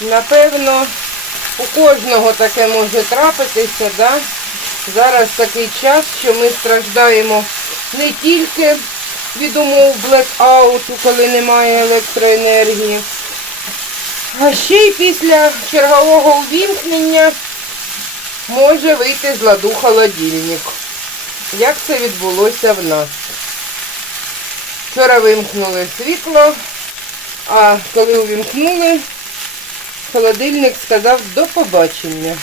Напевно, у кожного таке може трапитися, да? Зараз такий час, що ми страждаємо не тільки від умов блекауту, коли немає електроенергії, а ще й після чергового увімкнення може вийти з ладу холодильник. Як це відбулося в нас? Вчора вимкнули світло, а коли увімкнули, холодильник сказав до побачення.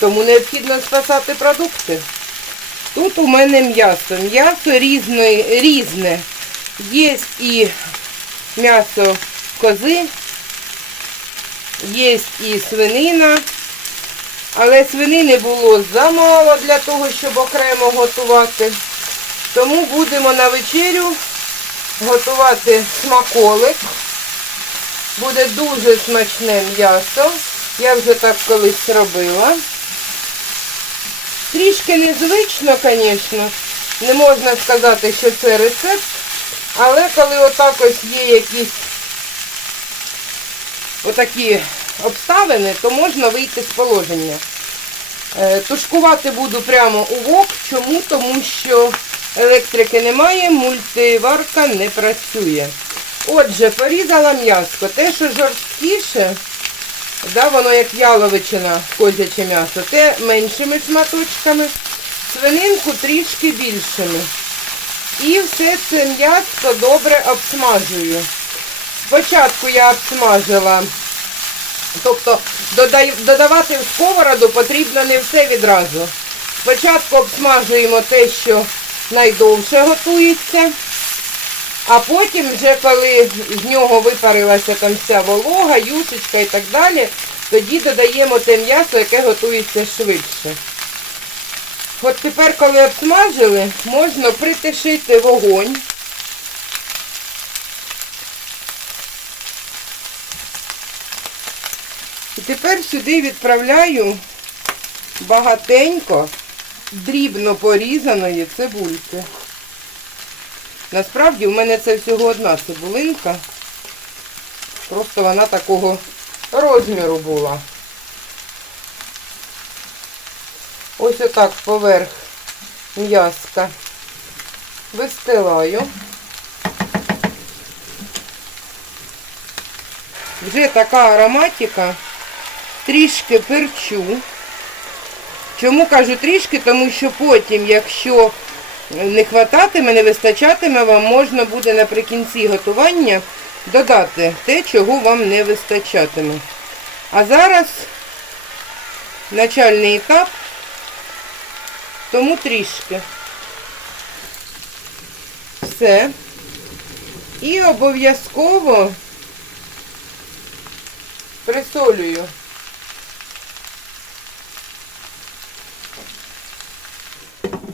Тому необхідно спасати продукти. Тут у мене м'ясо. М'ясо різне, різне. Є і м'ясо кози, є і свинина. Але свинини було замало для того, щоб окремо готувати. Тому будемо на вечерю готувати смаколик. Буде дуже смачне м'ясо. Я вже так колись робила. Трішки незвично, звісно. Не можна сказати, що це рецепт. Але коли отак ось є якісь отакі обставини, то можна вийти з положення. Е, Тушкувати буду прямо у вок. Чому? Тому що електрики немає, мультиварка не працює. Отже, порізала м'яско. Те, що жорсткіше, да, воно як яловичина, козяче м'ясо, те меншими шматочками, свининку трішки більшими. І все це м'ясо добре обсмажую. Спочатку я обсмажила, тобто додавати в сковороду потрібно не все відразу. Спочатку обсмажуємо те, що найдовше готується, а потім вже коли з нього випарилася там вся волога, юшечка і так далі, тоді додаємо те м'ясо, яке готується швидше. От тепер, коли обсмажили, можна притишити вогонь. І тепер сюди відправляю багатенько дрібно порізаної цибульки. Насправді в мене це всього одна цибулинка. Просто вона такого розміру була. Ось отак поверх м'яска вистилаю. Вже така ароматика. Трішки перчу. Чому кажу трішки? Тому що потім, якщо не хвататиме, не вистачатиме, вам можна буде наприкінці готування додати те, чого вам не вистачатиме. А зараз начальний етап, тому трішки. Все. І обов'язково присолюю.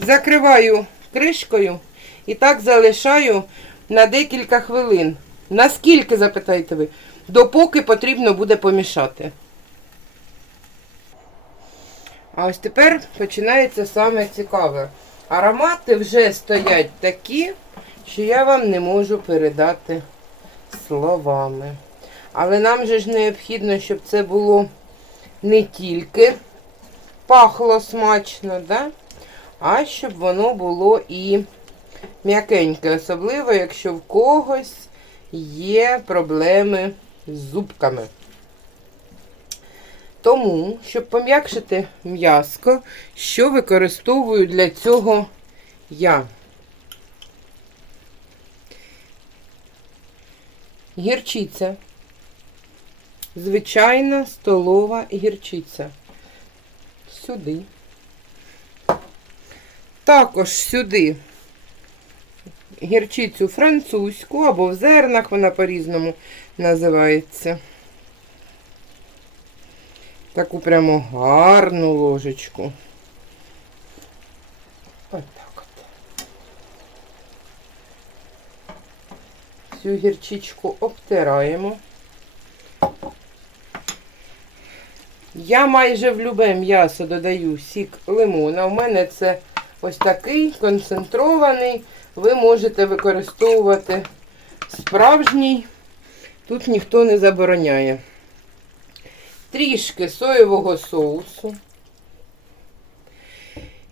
Закриваю кришкою і так залишаю на декілька хвилин. Наскільки, запитаєте ви, допоки потрібно буде помішати. А ось тепер починається саме цікаве. Аромати вже стоять такі, що я вам не можу передати словами. Але нам же ж необхідно, щоб це було не тільки пахло смачно, да? А щоб воно було і м'якеньке, особливо, якщо в когось є проблеми з зубками. Тому, щоб пом'якшити м'яско, що використовую для цього я. Гірчиця. Звичайна столова гірчиця. Сюди. Також сюди гірчицю французьку, або в зернах вона по-різному називається. Таку прямо гарну ложечку. Ось так от. Цю гірчичку обтираємо. Я майже в любе м'ясо додаю сік лимона. У мене це ось такий концентрований. Ви можете використовувати справжній Тут ніхто не забороняє. Трішки соєвого соусу.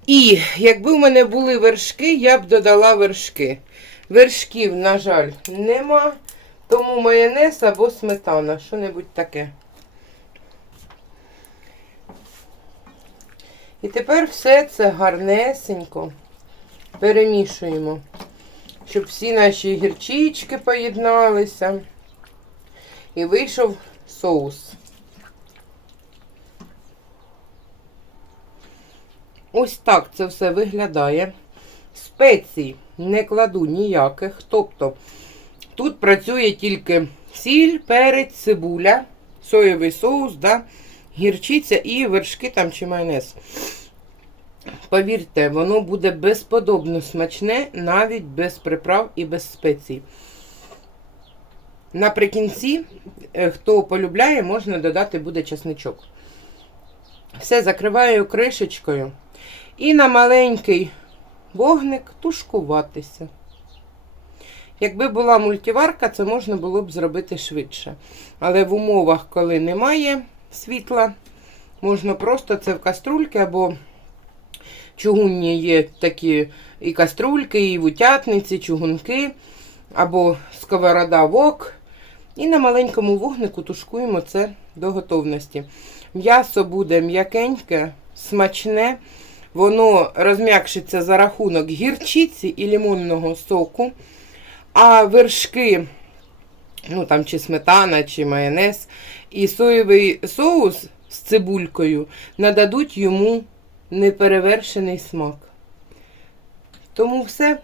І якби в мене були вершки, я б додала вершки. Вершків, на жаль, нема. Тому майонез або сметана, що-небудь таке. І тепер все це гарнесенько перемішуємо, щоб всі наші гірчички поєдналися. І вийшов соус. Ось так це все виглядає. Спецій не кладу ніяких. Тобто тут працює тільки сіль, перець, цибуля, соєвий соус, да, гірчиця і вершки там чи майонез. Повірте, воно буде безподобно смачне, навіть без приправ і без спецій. Наприкінці, е, хто полюбляє, можна додати буде чесничок. Все закриваю кришечкою. І на маленький вогник тушкуватися. Якби була мультиварка, це можна було б зробити швидше. Але в умовах, коли немає світла, можна просто це в каструльки або чугунні є такі і каструльки, і вутятниці, чугунки, або сковорода вок. І на маленькому вогнику тушкуємо це до готовності. М'ясо буде м'якеньке, смачне. Воно розм'якшиться за рахунок гірчиці і лимонного соку. А вершки, ну там чи сметана, чи майонез, і соєвий соус з цибулькою нададуть йому неперевершений смак. Тому все.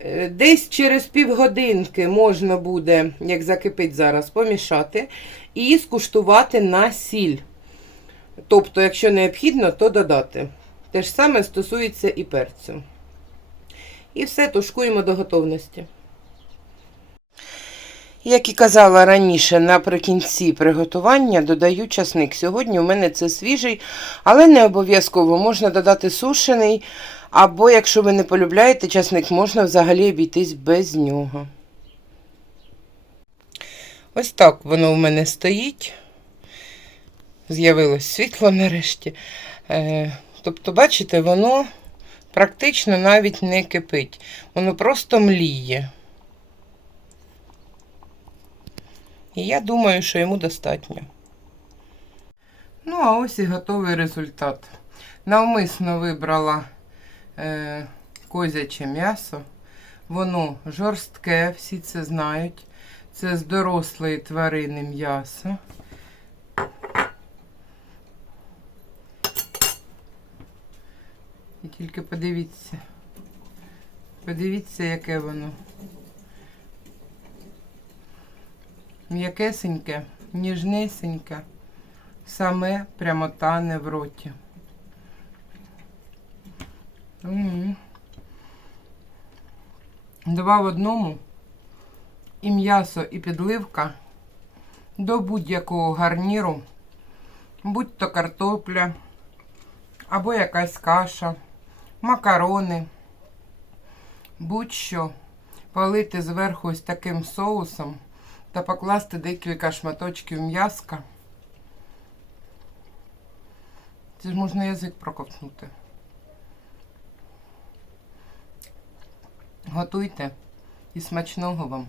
Е, Десь через півгодинки можна буде, як закипить зараз, помішати і скуштувати на сіль. Тобто, якщо необхідно, то додати. Те ж саме стосується і перцю. І все тушкуємо до готовності. Як і казала раніше, наприкінці приготування додаю часник. Сьогодні у мене це свіжий, але не обов'язково можна додати сушений, або, якщо ви не полюбляєте часник, можна взагалі обійтись без нього. Ось так воно в мене стоїть. З'явилось світло нарешті. Е, тобто, бачите, воно практично навіть не кипить. Воно просто мліє. І я думаю, що йому достатньо. Ну, а ось і готовий результат. Навмисно вибрала е, козяче м'ясо. Воно жорстке, всі це знають. Це з дорослої тварини м'ясо. І тільки подивіться. Подивіться, яке воно. М'якесеньке, ніжнесеньке, саме прямо тане в роті. Два в одному. І м'ясо, і підливка до будь-якого гарніру, будь то картопля, або якась каша, макарони, будь-що. Полити зверху ось таким соусом та покласти декілька шматочків м'яска. Це ж можна язик проковтнути. Готуйте і смачного вам!